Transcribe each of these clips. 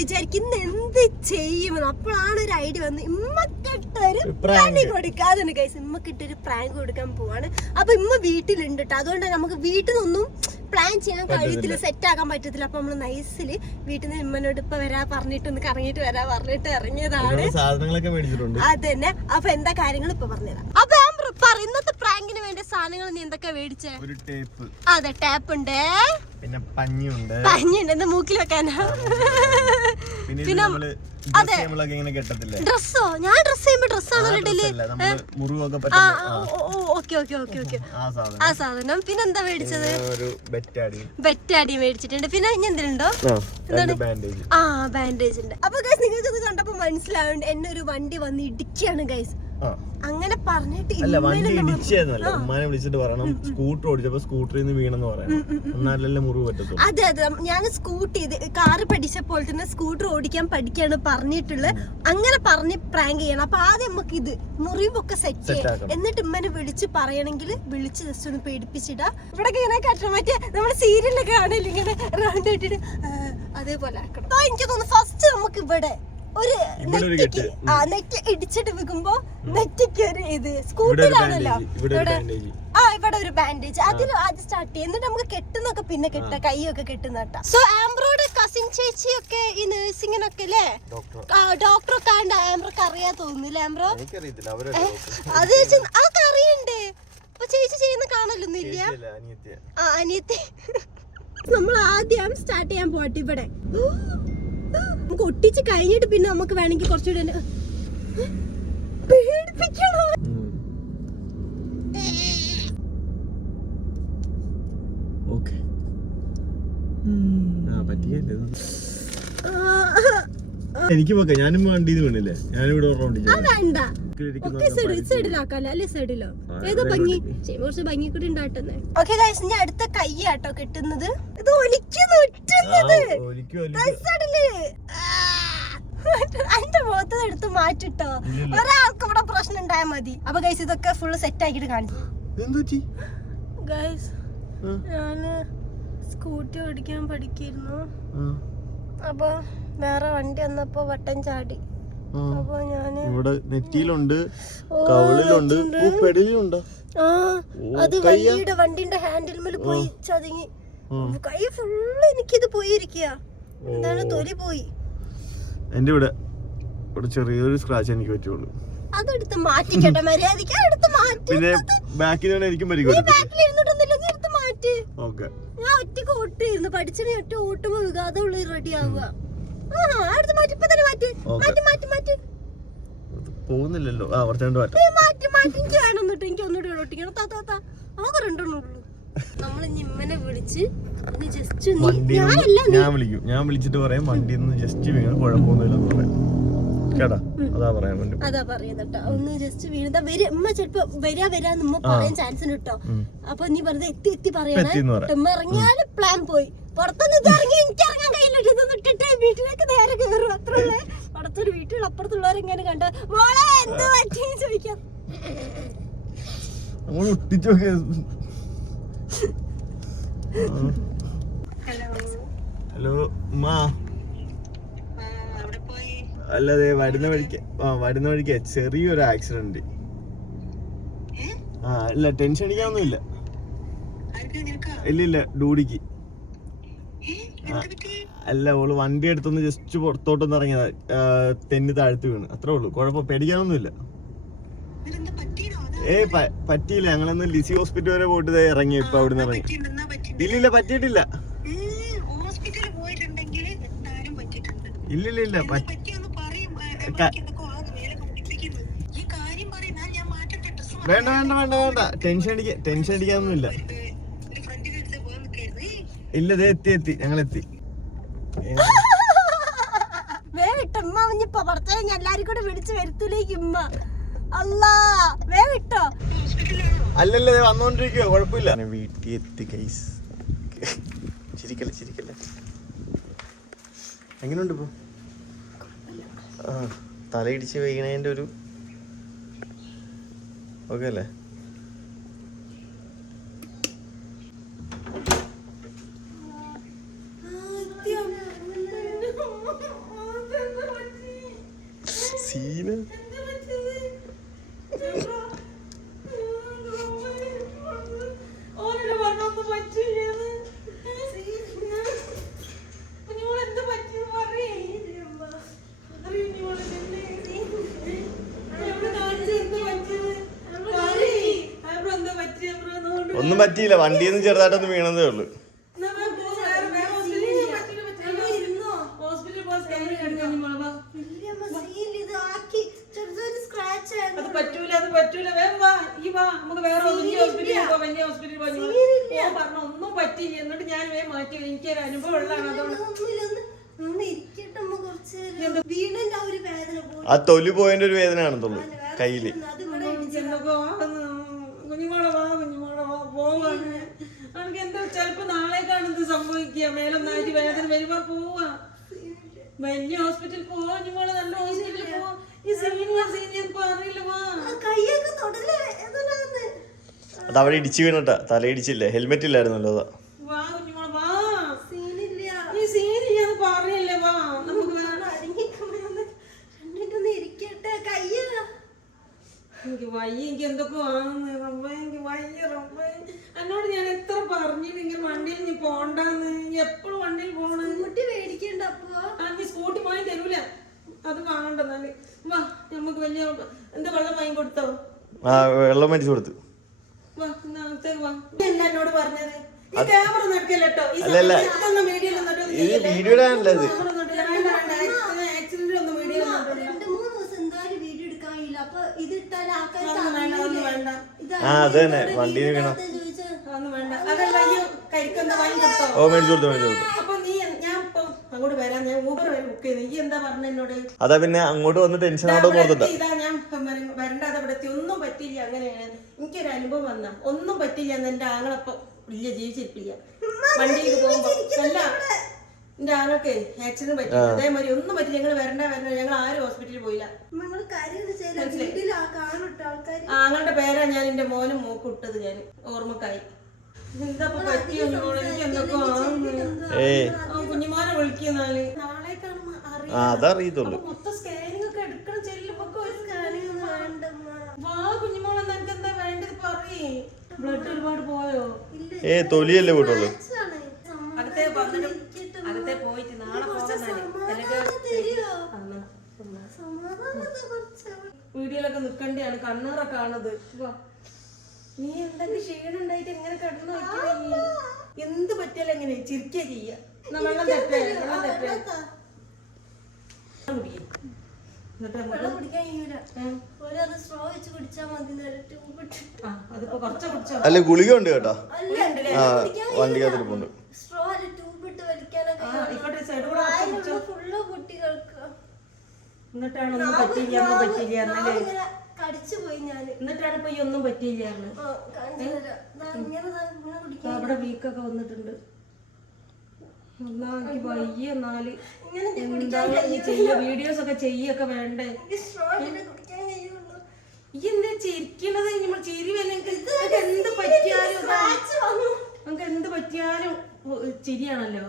വിചാരിക്കുന്ന എന്ത് ചെയ്യുമെന്ന്. അപ്പോഴാണ് ഒരു ഐഡിയ വന്ന് ഇമ്മക്കിട്ടൊരു പ്രാങ്ക് കൊടുക്കാതെ ഗൈസ്, ഇമ്മക്കിട്ടൊരു പ്രാങ്ക് കൊടുക്കാൻ പോവാണ്. അപ്പൊ ഇമ്മ വീട്ടിലുണ്ട് കേട്ടോ, അതുകൊണ്ട് നമുക്ക് വീട്ടിൽ നിന്നൊന്നും പ്ലാൻ ചെയ്യാൻ കഴിയത്തില്ല, സെറ്റ് ആക്കാൻ പറ്റത്തില്ല. അപ്പൊ നമ്മള് നൈസില് വീട്ടിൽ നിന്ന് ഇമ്മനോട് ഇപ്പൊ വരാ പറഞ്ഞിട്ട് ഒന്ന് കറങ്ങിട്ട് വരാ പറഞ്ഞിട്ട് ഇറങ്ങിയതാണ്. അതന്നെ. അപ്പൊ എന്താ കാര്യങ്ങൾ ഇപ്പൊ പറഞ്ഞുതരാം. അപ്പൊ ഇന്നത്തെ പ്രാങ്കിന് വേണ്ട സാധനങ്ങൾ നീ എന്തൊക്കെ മേടിച്ചേ? ഒരു ടേപ്പ്. അതെ, ടേപ്പ് ഉണ്ട്, പിന്നെ പഞ്ഞിയുണ്ട് എന്താ മൂക്കിൽ വെക്കാനാ, പിന്നെ അതെ ഡ്രസ്സോ. ഞാൻ ഡ്രസ് ചെയ്യുമ്പോ ഡ്രസ്സാണല്ലോ ഇടല്. ഓക്കെ ഓക്കെ ഓക്കെ ഓക്കെ, ആ സാധനം. പിന്നെ എന്താ മേടിച്ചത്? ബെറ്റാടി മേടിച്ചിട്ടുണ്ട്. പിന്നെ ഇനി എന്തിനുണ്ടോ? ആ ബാൻഡേജ് ഉണ്ട്. അപ്പൊ ഗൈസ് നിങ്ങൾക്ക് ഇത് കണ്ടപ്പോ മനസ്സിലാവുന്നുണ്ട് എന്നെ ഒരു വണ്ടി വന്ന് ഇടിക്കുകയാണ് ഗൈസ്. അങ്ങനെ പറഞ്ഞിട്ട് വണ്ടി ഇടിച്ചെന്നല്ല, ഉമ്മാനെ വിളിച്ചിട്ട് പറയണം സ്കൂട്ടർ ഓടിച്ചപ്പോ സ്കൂട്ടറിൽ നിന്ന് വീണെന്ന് പറയണം, എന്നാലല്ലേ മുറിവ് പറ്റത്തുള്ളൂ. അതെ അതെ, ഞാൻ സ്കൂട്ടി കാറ് പഠിച്ചപ്പോൾ തന്നെ സ്കൂട്ടർ ഓടിക്കാൻ പഠിക്കാണ് പറഞ്ഞിട്ടുള്ളത്. അങ്ങനെ പറഞ്ഞ് പ്രാങ്ക് ചെയ്യണം. അപ്പൊ ആദ്യം നമുക്ക് ഇത് മുറിവൊക്കെ സെറ്റ് ചെയ്യാം, എന്നിട്ട് ഉമ്മനെ വിളിച്ച് പറയണമെങ്കിൽ വിളിച്ച് ജസ്റ്റ് ഒന്ന് പേടിപ്പിച്ചിടാ. ഇവിടെ ഇങ്ങനെ കട്ട മറ്റേ നമ്മുടെ സീരിയലൊക്കെ ആണെങ്കിൽ ഇങ്ങനെ റൗണ്ട് ഇട്ടിട്ട് അതേപോലെ ആക്കണം. എനിക്ക് തോന്നുന്നു ഫസ്റ്റ് നമുക്ക് ഇവിടെ ഒരു നെറ്റിക്ക് നെറ്റ് ഇടിച്ചിട്ട് വെക്കുമ്പോ നെറ്റിക്ക് ഒരു ഇത് സ്കൂട്ടിലാണല്ലോ ഇവിടെ ഒരു ബാൻഡേജ് അതിൽ ആദ്യം സ്റ്റാർട്ട് ചെയ്യും, എന്നിട്ട് നമുക്ക് കെട്ടുന്നൊക്കെ പിന്നെ കെട്ട കൈയൊക്കെ കെട്ടുന്നട്ടാ. സോ ആംബ്രോയുടെ കസിൻ ചേച്ചിയൊക്കെ ഈ നഴ്സിങ്ങിനൊക്കെ അല്ലേ ഡോക്ടറൊക്കെ ആണ്ട് ആംബ്രോക്ക് അറിയാൻ തോന്നുന്നില്ലേ? ആംബ്രോ അത് അതൊക്കെ അറിയണ്ടേ? അപ്പൊ ചേച്ചി ചെയ്യുന്ന കാണലൊന്നും ഇല്ല. ആ അനിയത്തി. നമ്മൾ ആദ്യം സ്റ്റാർട്ട് ചെയ്യാൻ പോട്ടെ. ഇവിടെ നമുക്ക് ഒട്ടിച്ച് കഴിഞ്ഞിട്ട് പിന്നെ നമുക്ക് വേണമെങ്കിൽ കുറച്ചുകൂടെ പേടിപ്പിക്കണോ? എനിക്ക് ഞാനും വണ്ടിന്ന് വീണില്ലേ, ഞാനിവിടെ അടുത്ത കൈയാട്ടോ കിട്ടുന്നത്. ഇത് അതിന്റെ മുഖത്ത് എടുത്ത് മാറ്റിട്ടോ, ഒരാൾക്ക് ഇവിടെ പ്രശ്നം ഉണ്ടായാൽ മതി. അപ്പൊ ഗൈസ് ഇതൊക്കെ ഫുള്ള് സെറ്റ് ആക്കിട്ട് കാണിച്ചു. ഗൈസ് ഞാന് സ്കൂട്ടി ഓടിക്കാൻ പഠിക്കായിരുന്നു, അപ്പൊ വേറെ വണ്ടി വന്നപ്പോ വട്ടം ചാടി. അപ്പൊ ഞാന് ഇവിടെ നെറ്റിയിലുണ്ട്, കവിളിലുണ്ട്, അത് വണ്ടിന്റെ ഹാൻഡിൽമേൽ പോയി ചതുങ്ങി കൈ ഫുള്ള് എനിക്കിത് പോയിരിക്കുക. എന്താണ് തൊലി പോയി. എന്റെ ഇവിടെ ചെറിയൊരു സ്ക്രാച്ച് എനിക്ക് പറ്റുള്ളൂ. അതെടുത്ത് മാറ്റിക്കട്ടെ മര്യാദയ്ക്ക്, എടുത്ത് മാറ്റി. പിന്നെ ബാക്കിലാണ് എനിക്കും മാറ്റി. ഞാൻ ഒറ്റക്ക് ഓട്ടിയിരുന്നു, പഠിച്ചിട്ട് ഒറ്റ ഓട്ടുമ്പോ വികാതെ ഉള്ള റെഡി ആവുക. പോകുന്നില്ലല്ലോ. എനിക്ക് ഒന്നുകൂടി ഒട്ടിക്കണം. ആകെ രണ്ടെണ്ണേ ഉള്ളൂ. നമ്മള് ഇമ്മനെ വിളിച്ച് ഞാൻ വിളിച്ചിട്ട് പറയാം വണ്ടി ജസ്റ്റ് വീണ് കുഴപ്പമൊന്നുമില്ലെന്ന് പറയാം കേട്ടാ. അതാ പറയുന്നട്ടോ, ഒന്ന് ജസ്റ്റ് വീണ ഉമ്മ ചിലപ്പോ വരാന്ന് ഉമ്മ പറയാൻ ചാൻസ് ഉണ്ട് കേട്ടോ. അപ്പൊ നീ വെറുതെ എത്തി പറയണേ. ഉമ്മ ഇറങ്ങിയാലും പ്ലാൻ പോയി. പുറത്തൊന്നും ഇറങ്ങി എനിക്ക് ഇറങ്ങാൻ കഴിയില്ല, വീട്ടിലേക്ക് നേരെ കയറും. അത്രയുള്ള പുറത്തൊരു വീട്ടിൽ അപ്പുറത്തുള്ളവരെങ്ങനെ കണ്ട മോളെ എന്ത് പറ്റി ചോദിക്കാം. ഹലോ ഉമ്മാ. അല്ലാതെ വരുന്ന വഴിക്ക് ചെറിയൊരു ആക്സിഡന്റ്. ഇല്ല ടെൻഷൻ അടിക്കാനൊന്നുമില്ല. ഇല്ല ഡൂഡിക്ക്. അല്ല ഓള് വണ്ടി എടുത്തൊന്ന് ജസ്റ്റ് പുറത്തോട്ടൊന്ന് ഇറങ്ങിയതാ, തെന്നി താഴ്ത്തി വീണ്, അത്രേ ഉള്ളൂ. കുഴപ്പം പേടിക്കാനൊന്നുമില്ല. പറ്റിയില്ല. ഞങ്ങളൊന്ന് ലിസി ഹോസ്പിറ്റൽ വരെ പോയിട്ട് ഇറങ്ങി. ഇപ്പൊ അവിടുന്ന് ഇറങ്ങി. ഇല്ലില്ല പറ്റിയിട്ടില്ല. ഇല്ലില്ല വേണ്ട ടെൻഷൻ അടിക്കാനൊന്നുമില്ല. ഇല്ല എത്തി ഞങ്ങളെത്തി. എല്ലാരും കൂടെ വിളിച്ചു വരുത്തൂലേക്ക് ഉമ്മ. അല്ലാ വേവിട്ടോ. അല്ലല്ലേ വന്നോണ്ടിരിക്കോ, കുഴപ്പമില്ല. വീട്ടിൽ എത്തി ഗൈസ്. ചിരിക്കല്ലേ. എങ്ങനെയുണ്ട് ഇപ്പൊ? തലയിടിച്ച് വീണതിന്റെ ഒരു ഓക്കെ അല്ലേ? സീന്. ഒന്നും പറ്റിയില്ല, വണ്ടിയിൽ നിന്ന് ചെറുതായിട്ടൊന്ന് വീണതേ ഉള്ളു. ഒന്നും പറ്റില്ല. എന്നിട്ട് ഞാൻ മാറ്റി. എനിക്കൊരു അനുഭവം ഉള്ളതാണ്. ആ തൊലി പോയതിന്റെ ഒരു വേദന കാണത്തുള്ളൂ കയ്യില്. കുഞ്ഞുമോളെ വാ, കുഞ്ഞുമോളെ വാ, പോവാണ്. അവർക്ക് എന്താ ചിലപ്പോ നാളേക്കാണ് ഇത് സംഭവിക്കുക. മേലൊന്നായിട്ട് വേദന വരുമ്പോ പോവാ, വലിയ ഹോസ്പിറ്റലിൽ പോവാ. കുഞ്ഞുമോളെ നല്ല ഹോസ്പിറ്റലിൽ പോവാ. ഈ സീനിയർ അറിയില്ല. വാ, അത് അവിടെ ഇടിച്ചു വീണട്ടാ, തലയിടിച്ചില്ലേ, ഹെൽമെറ്റ് ഇല്ലായിരുന്നല്ലോ. അതാ വാ കുഞ്ഞുമോളെ വാ. ഈ സീനിയർ പറയില്ലേ. വാ, നമുക്ക് എനിക്ക് വയ്യ, എനിക്ക് എന്തൊക്കെ വാങ്ങുന്നു റബ്ബേ, എനിക്ക് വയ്യ റബ്ബേ. എന്നോട് ഞാൻ എത്ര പറഞ്ഞിട്ട് ഇങ്ങനെ വണ്ടിയിൽ നീ പോണ്ടെന്ന്. എപ്പോഴും വണ്ടിയിൽ പോണ്. സ്കൂട്ടി മേടിക്കണ്ട. നീ സ്കൂട്ടി വാങ്ങി തരൂല, അത് വാങ്ങണ്ടെന്നാല്. വാ, നമുക്ക് വലിയ എന്താ വെള്ളം വാങ്ങി കൊടുത്തോ? വെള്ളം മേടിച്ചു കൊടുത്തു. വാ, നാളത്തേക്ക് വാ. എന്താ എന്നോട് പറഞ്ഞത്? ഈ ക്യാമറ നടക്കല്ലോ. വീഡിയോ ആക്സിഡന്റ് ഒന്നും വീഡിയോ അത് തന്നെ വണ്ടിയിൽ വീണോ. ഓ മേടിച്ചു കൊടുത്തു, മേടിച്ചു കൊടുത്തു. അപ്പൊ നീ ഞാൻ ഇപ്പൊ അങ്ങോട്ട് വരാം, ഞാൻ ഊബർ ബുക്ക് ചെയ്തു. നീ എന്താ പറഞ്ഞ എന്നോട്? അതാ പിന്നെ അങ്ങോട്ട് വന്ന് ടെൻഷൻ ആവോ കൊടുത്തിട്ടാ. ഇതാ ഞാൻ വരണ്ടാതെ ഇവിടെ ഒന്നും പറ്റില്ല. അങ്ങനെയാണ് എനിക്കൊരു അനുഭവം വന്ന. ഒന്നും പറ്റില്ല എന്ന് എന്റെ ആങ്ങളപ്പം ഇല്ല, ജീവിച്ചിരിപ്പില്ല. വണ്ടിയിൽ പോകുമ്പോ അല്ല, എന്റെ ആങ്ങൾക്ക് ആക്സിഡന്റ് പറ്റി. അതേമാതിരി ഒന്നും പറ്റില്ല. ഞങ്ങൾ വരണ്ട. ഞങ്ങൾ ആരും ഹോസ്പിറ്റലിൽ പോയില്ല. ആങ്ങളുടെ പേരാ ഞാൻ എന്റെ മോനും മൂക്കിട്ടത്. ഞാൻ ഓർമ്മക്കായി. എന്താ പറ്റിയോ? എനിക്ക് എന്തൊക്കെ കുഞ്ഞുമോനെ വിളിക്കുന്നാല് നാളേക്കാണ് അതറിയത്തുള്ളൂ. മൊത്തം സ്കാനിങ് ഒക്കെ എടുക്കണം. ചെല്ലുമ്പോ വാ കുഞ്ഞുമോളെ, നിനക്ക് എന്താ വേണ്ടത് പറയേ. ബ്ലഡ് ഒരുപാട് പോയോ? തൊലിയല്ലേ പോയിട്ടുള്ളൂ. അകത്തെ പോയിട്ട് നാളെ വീഡിയോയിലൊക്കെ നിക്കണ്ടിയാണ്. കണ്ണൂറൊക്കെ ആണത്. നീ എന്തൊക്കെ ക്ഷീണുണ്ടായിട്ട് എങ്ങനെ കിടന്നു നോക്കി? എന്ത് പറ്റിയാലും എങ്ങനെ ചിരിക്കുക ചെയ്യ. വെള്ളം തെറ്റേ, വെള്ളം തെറ്റേ. അല്ല ഗുളിക ഉണ്ട് കേട്ടോ, വണ്ടിക്കകത്തിരിപ്പുണ്ട്. എന്നിട്ടാണ് ഒന്നും പറ്റില്ല, ഒന്നും പറ്റില്ല എന്നല്ലേ? എന്നിട്ടാണ് ഇപ്പൊ ഈ ഒന്നും പറ്റിയില്ല. അവിടെ വീക്കൊക്കെ വന്നിട്ടുണ്ട്. എനിക്ക് വയ്യ. എന്നാല് എന്താ ഈ ചെയ്യ, വീഡിയോസ് ഒക്കെ ചെയ്യൊക്കെ വേണ്ടേ? ഈ എന്താ ചിരിക്കണത്? നമ്മൾ ചിരി വല്ല എന്ത് പറ്റിയാലും നമുക്ക് എന്ത് പറ്റിയാലും ചിരിയാണല്ലോ.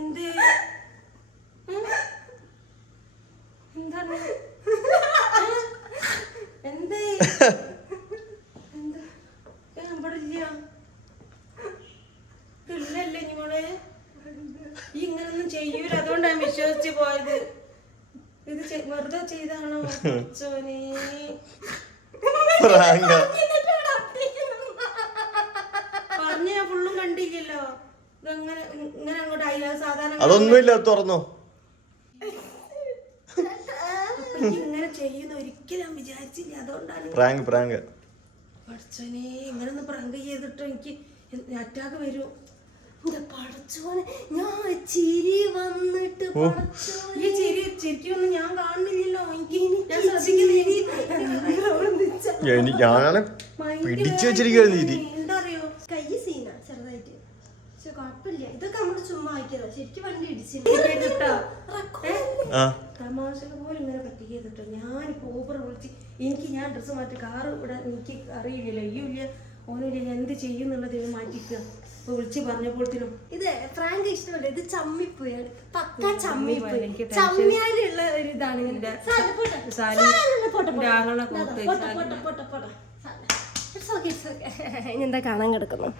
എന്ത് എന്താണ് എന്ത് ഇവിടെ ഇല്ല ഇല്ലല്ലേ നിങ്ങളെ? ഈ ഇങ്ങനൊന്നും ചെയ്യൂല. അതുകൊണ്ടാണ് വിശ്വസിച്ച് പോയത്. ഇത് വെറുതെ ചെയ്താണോ? പറഞ്ഞ ഞാൻ ഫുള്ളും കണ്ടില്ലല്ലോ. ഇതെങ്ങനെ ഇങ്ങനെ അങ്ങോട്ട് ആയില്ല. സാധാരണ അതൊന്നുമില്ല, തുറന്നോ. ഇങ്ങനെ ചെയ്യുന്ന ഒരിക്കലും ഞാൻ വിചാരിച്ചില്ല. അതുകൊണ്ടാണ് പ്രാങ്ക് പഠിച്ചോനെ ഇങ്ങനൊന്ന് പ്രാങ്ക് ചെയ്തിട്ട് എനിക്ക് അറ്റാക്ക് വരും. ഞാൻ ചിരി വന്നിട്ട് ഈ ചിരിക്കൊന്നും ഞാൻ കാണുന്നില്ലല്ലോ. ഞാനാണ് പിടിച്ചു വെച്ചിരിക്കുന്നു. എന്താ അറിയോ, കൈ സീന ചെറുതായിട്ട്. പക്ഷെ കുഴപ്പമില്ല, ഇതൊക്കെ നമ്മള് ചുമ്മാ ആക്കിയതാ. ശരിക്കും വണ്ടി ഇടിച്ചിട്ടോ. തമാശ പോലും ഇങ്ങനെ പറ്റിക്കേട്ടോ. ഞാനിപ്പോ ഊബർ വിളിച്ച് ഞാൻ ഡ്രസ്സ് മാറ്റി കാറ് ഇവിടെ എനിക്ക് അറിയില്ലല്ലോ. ഈ ഇല്ല ഓനില്ല എന്ത് ചെയ്യുന്നുള്ളത് മാറ്റിക്കുക. ഇപ്പൊ വിളിച്ച് പറഞ്ഞപ്പോഴത്തേനും ഇത് ഫ്രാങ്ക് ഇഷ്ടമല്ല, ഇത് ചമ്മിപ്പോയാണ്, പക്ക ചമ്മിപ്പോയി. ചമ്മിയാലുള്ള ഒരു ഇതാണ്. ഇനി എന്താ കാണാൻ കിടക്കുന്നു?